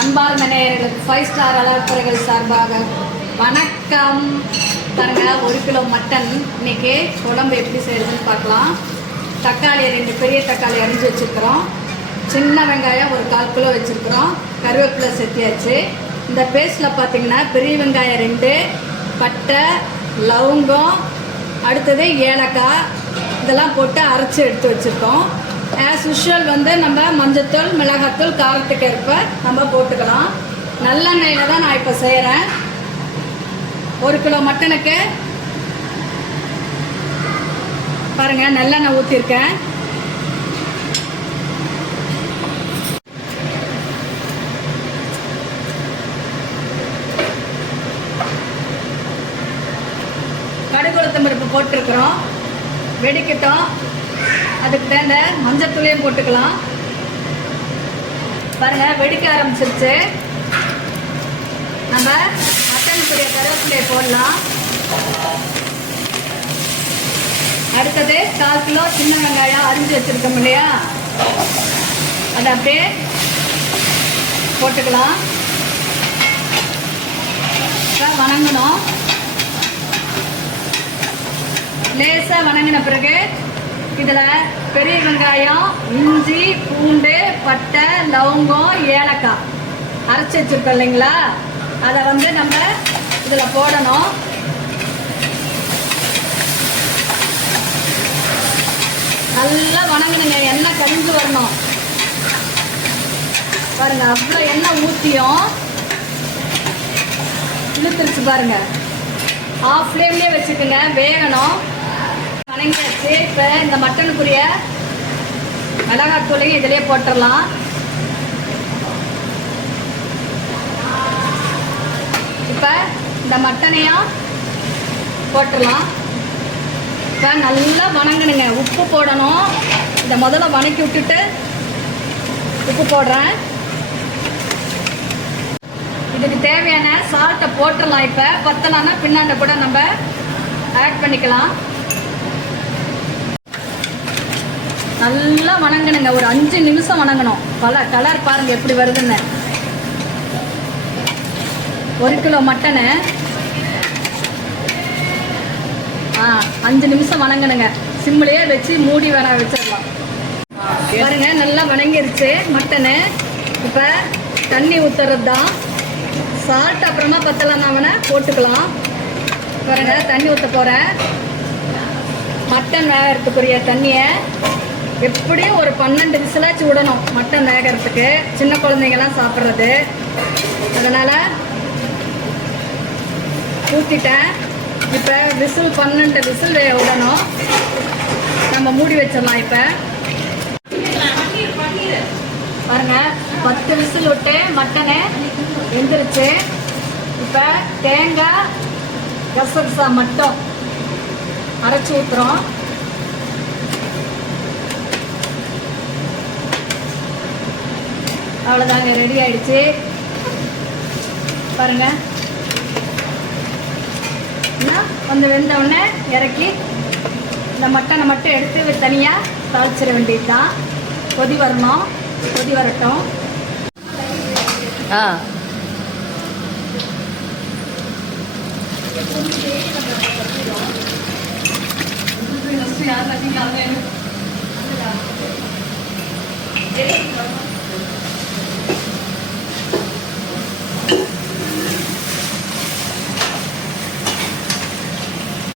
அன்பார்ந்த நேயர்களுக்கு five star அலர்பறைகள் சார்பாக வணக்கம். பாருங்க ஒரு கிலோ மட்டன். இன்னைக்கு குழம்பு எப்படி செய்கிறதுன்னு பார்க்கலாம். தக்காளி ரெண்டு பெரிய தக்காளி அரிஞ்சு வச்சுருக்குறோம். சின்ன வெங்காயம் ஒரு கால் கிலோ வச்சுருக்குறோம். கருவேப்பிலை செத்தியாச்சு. இந்த பேஸ்ட்டில் பார்த்தீங்கன்னா பெரிய வெங்காயம் ரெண்டு பட்டை லவங்கம் அடுத்தது ஏலக்காய். இதெல்லாம் போட்டு அரைச்சி எடுத்து வச்சுருக்கோம். ஆஸ் யூஷுவல் வந்து நம்ம மஞ்சத்தூள் மிளகாத்தூள் காரத்துக்கு ஏற்ப நம்ம போட்டு நல்லெண்ணெயில் தான் நான் இப்போ செய்கிறேன் ஒரு கிலோ மட்டனுக்கு பாருங்க நல்லெண்ணெய் ஊற்றிருக்கேன் கடுகுளத்தம் பருப்பு போட்டிருக்கிறோம். வெடிக்கட்டும். அதுக்கு தேங்க மஞ்சள் தூளையும் போட்டுக்கலாம். பாருங்க வெடிக்க ஆரம்பிச்சிருச்சு. நம்ம மட்டனுக்குரிய கருவேப்பிலையை போடலாம். அடுத்தது கால் கிலோ சின்ன வெங்காயம் அரிஞ்சு வச்சுருக்கோம் இல்லையா? அதை அப்படியே போட்டுக்கலாம். இப்ப வணங்கணும். லேசாக வணங்கின பிறகு இதில் பெரிய வெங்காயம் இஞ்சி பூண்டு பட்டை லவங்கம் ஏலக்காய் அரைச்சி வச்சுருக்கோம் இல்லைங்களா? அதை வந்து நம்ம இதில் போடணும். நல்லா வணங்கணுங்க எண்ணெய் கரிஞ்சு வரணும். பாருங்க அவ்வளோ எண்ணெய் ஊற்றியும் இழுத்துருச்சு பாருங்க. ஆஃப் ஃப்ளேம்லேயே வச்சுக்கோங்க. வேகணும். வணங்கியாச்சு. இப்போ இந்த மட்டனுக்குரிய மிளகாத்தூளையும் இதிலே போட்டுடலாம். இப்போ இந்த மட்டனையும் போட்டுடலாம். இப்போ நல்லா வணங்கணுங்க. உப்பு போடணும். இதை முதல்ல வணக்கி விட்டுட்டு உப்பு போடுறேன். இதுக்கு தேவையான சால்ட்டை போட்டுடலாம் இப்போ. பத்தலான்னா பின்னாண்ட கூட நம்ம ஆட் பண்ணிக்கலாம். நல்லா வணங்கணுங்க. ஒரு அஞ்சு நிமிஷம் வணங்கணும். பல கலர் பாருங்கள் எப்படி வருதுன்னு. ஒரு கிலோ மட்டனு. ஆ அஞ்சு நிமிஷம் வணங்கணுங்க. சிம்மிலேயே வச்சு மூடி வேணா வச்சிடலாம். பாருங்க நல்லா வணங்கிருச்சு மட்டனு. இப்போ தண்ணி ஊற்றுறது தான் சால்ட் அப்புறமா பத்தலாம் போட்டுக்கலாம். பாருங்க தண்ணி ஊற்ற போகிறேன் மட்டன் வேகிறதுக்குரிய தண்ணியை எப்படியும் ஒரு பன்னெண்டு விசிலாச்சு விடணும் மட்டன் வேகிறதுக்கு. சின்ன குழந்தைங்கலாம் சாப்பிட்றது. அதனால் ஊற்றிட்டேன் இப்போ விசில் பன்னெண்டு விசில் விடணும். நம்ம மூடி வச்சிடலாம் இப்போ? பாருங்க பத்து விசில் விட்டு மட்டனை வெந்துருச்சு இப்போ தேங்காய் கசகசா மட்டும் அரைச்சி ஊற்றுறோம் அவ்வளோதாங்க ரெடி ஆயிடுச்சு. பாருங்க. கொஞ்சம் வெந்த உடனே இறக்கி இந்த மட்டனை மட்டும் எடுத்து தனியாக தாளிச்சிட வேண்டியது தான் கொதி வரணும். கொதி வரட்டும். ஆ. யார்